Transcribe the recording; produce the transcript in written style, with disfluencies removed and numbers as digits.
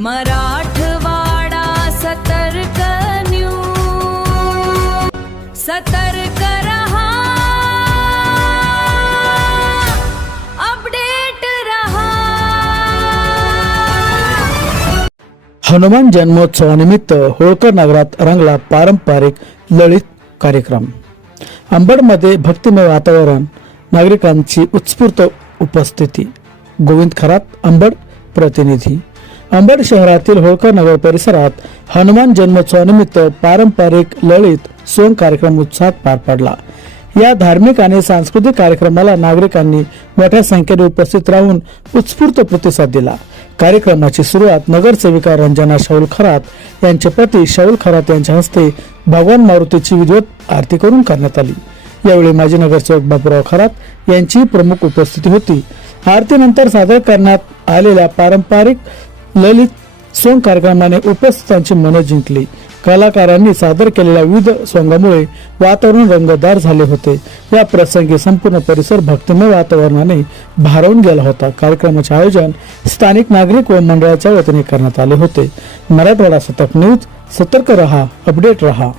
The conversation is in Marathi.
मराठवाडा सतर्क न्यूज, सतर्क रहा, अपडेट रहा। हनुमान जन्मोत्सवानिमित्त होळकर नगरात रंगला पारंपरिक ललित कार्यक्रम। अंबडमध्ये भक्तिमय वातावरण, नागरिकांची उत्स्फूर्त उपस्थिती। गोविंद खरात, अंबड प्रतिनिधी। अंबड शहरातील होळकर नगर परिसरात हनुमान जन्मोत्सवानिमित्त पारंपरिक ललित सोंग कार्यक्रम उत्साहात पार पडला। या धार्मिक आणि सांस्कृतिक कार्यक्रमाला नागरिकांनी मोठ्या संख्येने उपस्थित राहून उत्स्फूर्त प्रतिसाद दिला। कार्यक्रमाची सुरुवात नगरसेविका रंजना शाहुल खरात यांचे पती शाहुल खरात यांच्या हस्ते भगवान मारुतीची विधिवत आरती करून करण्यात आली। यावेळी माजी नगरसेवक बापूराव खरात यांची प्रमुख उपस्थिती होती। आरतीनंतर सादर करण्यात आलेल्या पारंपरिक ललित सोंग कार्यक्रमाने उपस्थितांची मने जिंकली। कलाकारांनी सादर केलेल्या विविध सोंगामुळे वातावरण रंगतदार झाले होते। या प्रसंगी संपूर्ण परिसर भक्तिमय वातावरणाने भारावून गेला होता। कार्यक्रमाचे आयोजन स्थानिक नागरिक व मंडळाच्या वतीने करण्यात आले होते। मराठवाडा सतर्क न्यूज, सतर्क रहा, अपडेट रहा।